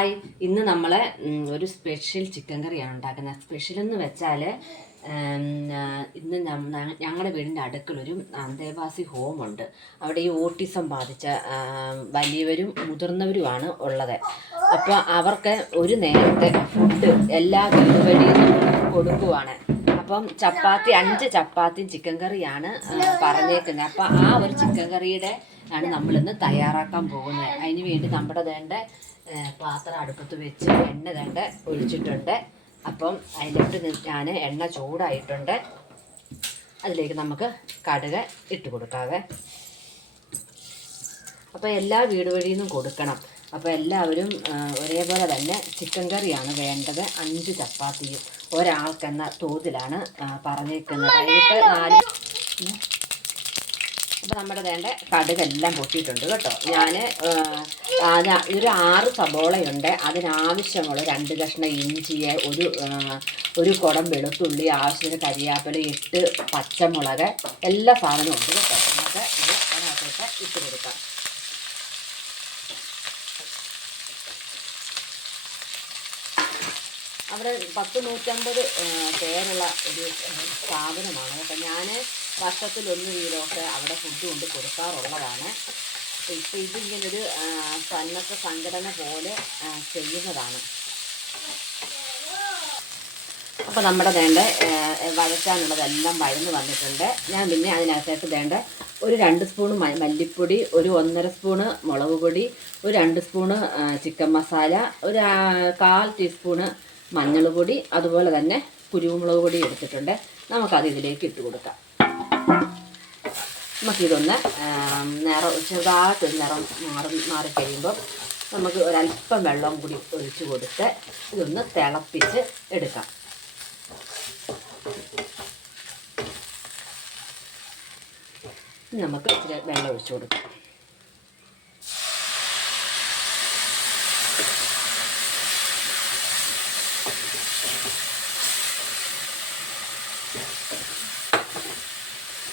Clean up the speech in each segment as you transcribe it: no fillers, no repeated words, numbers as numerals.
Hi, ഇന്ന് നമ്മൾ ഒരു സ്പെഷ്യൽ ചിക്കൻ കറിയാണ് ഉണ്ടാക്കുന്നത്. സ്പെഷ്യൽ എന്ന് വെച്ചാൽ ഇന്ന് ഞങ്ങളുടെ വീടിൻ്റെ അടുക്കളൊരു അന്തേവാസി ഹോമുണ്ട്. അവിടെ ഈ ഓട്ടിസം ബാധിച്ച വലിയവരും മുതിർന്നവരുമാണ് ഉള്ളത്. അപ്പോൾ അവർക്ക് ഒരു നേരത്തെ ഫുഡ് എല്ലാ വീടുകളിലും കൊടുക്കുവാണ്. അപ്പം 5 ചപ്പാത്തിയും ചിക്കൻ കറിയാണ് പറഞ്ഞേക്കുന്നത്. അപ്പം ആ ഒരു ചിക്കൻ കറിയുടെ ആണ് നമ്മളിന്ന് തയ്യാറാക്കാൻ പോകുന്നത്. അതിന് വേണ്ടി നമ്മുടെ വേണ്ട പാത്രം അടുപ്പത്ത് വെച്ച് എണ്ണ ഒഴിച്ചിട്ടുണ്ട്. അപ്പം അതിലോട്ട് ഞാൻ എണ്ണ ചൂടായിട്ടുണ്ട്. അതിലേക്ക് നമുക്ക് കടുക് ഇട്ട് കൊടുക്കാവേ. അപ്പോൾ എല്ലാ വീട് വഴിയിൽ നിന്നും കൊടുക്കണം. അപ്പോൾ എല്ലാവരും ഒരേപോലെ തന്നെ ചിക്കൻ കറിയാണ് വേണ്ടത്. 5 ചപ്പാത്തിയും ഒരാൾക്കെന്ന തോതിലാണ് പറഞ്ഞേക്കുന്നത്. അതിട്ട് 4. അപ്പോൾ നമ്മുടെ വേണ്ട കടുകെല്ലാം പൊട്ടിയിട്ടുണ്ട് കേട്ടോ. ഞാൻ ഒരു 6 സബോളയുണ്ട്. അതിനാവശ്യമുള്ള 2 കഷ്ണം ഇഞ്ചിയെ, ഒരു കുടം വെളുത്തുള്ളി, ആവശ്യത്തിന് കരിയാപ്പില, 8 പച്ചമുളക്, എല്ലാ സാധനവും ഉണ്ട് കേട്ടോ. നമുക്ക് ഇത് അതിനകത്തോട്ട് ഇട്ട് കൊടുക്കാം. അവിടെ 150 പേരുള്ള ഒരു സ്ഥാപനമാണ് കേട്ടോ. ഞാൻ വർഷത്തിലൊന്ന് വീതമൊക്കെ അവിടെ ഫുഡ് കൊണ്ട് കൊടുക്കാറുള്ളതാണ്. ഇപ്പോൾ ഇതിങ്ങനൊരു സന്നദ്ധ സംഘടന പോലെ ചെയ്യുന്നതാണ്. അപ്പോൾ നമ്മുടെ വഴറ്റാനുള്ളതെല്ലാം വഴന്ന് വന്നിട്ടുണ്ട്. ഞാൻ പിന്നെ അതിനകത്തേക്ക് ഒരു 2 സ്പൂണ് മല്ലിപ്പൊടി, ഒരു 1.5 സ്പൂണ് മുളക് പൊടി, ഒരു 2 സ്പൂണ് ചിക്കൻ മസാല, ഒരു 1/4 ടീസ്പൂണ് മഞ്ഞൾ പൊടി, അതുപോലെ തന്നെ കുരുമുളക് പൊടി എടുത്തിട്ടുണ്ട്. നമുക്കത് ഇതിലേക്ക് ഇട്ട് കൊടുക്കാം. നമുക്കിതൊന്ന് ചെറുതായിട്ടൊരു നിറം മാറിക്കഴിയുമ്പോൾ നമുക്ക് ഒരല്പം വെള്ളം കൂടി ഒഴിച്ച് കൊടുത്ത് ഇതൊന്ന് തിളപ്പിച്ച് എടുക്കാം. നമുക്ക് ഇച്ചിരി വെള്ളം ഒഴിച്ച് കൊടുക്കാം.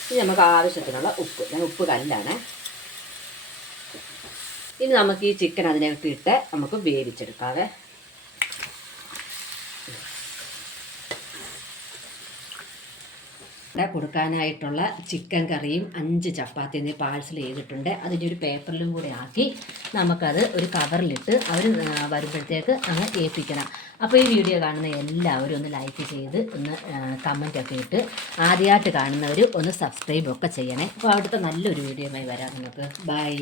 ഇനി നമുക്ക് ആവശ്യത്തിനുള്ള ഉപ്പ്, ഞാൻ ഉപ്പ് കല്ലാണ്. ഇനി നമുക്ക് ഈ ചിക്കൻ അതിനകത്ത് ഇട്ട് നമുക്ക് വേവിച്ചെടുക്കാവേ. കൊടുക്കാനായിട്ടുള്ള ചിക്കൻ കറിയും 5 ചപ്പാത്തി എന്നീ പാഴ്സൽ ചെയ്തിട്ടുണ്ട്. അതിൻ്റെ ഒരു പേപ്പറിലും കൂടെ ആക്കി നമുക്കത് ഒരു കവറിലിട്ട് അവർ വരുമ്പോഴത്തേക്ക് അങ്ങ് ഏൽപ്പിക്കണം. അപ്പോൾ ഈ വീഡിയോ കാണുന്ന എല്ലാവരും ഒന്ന് ലൈക്ക് ചെയ്ത് ഒന്ന് കമൻറ്റൊക്കെ ഇട്ട്, ആദ്യമായിട്ട് കാണുന്നവർ ഒന്ന് സബ്സ്ക്രൈബൊക്കെ ചെയ്യണേ. അപ്പോൾ അവിടുത്തെ നല്ലൊരു വീഡിയോയുമായി വരാം. നിങ്ങൾക്ക് ബൈ.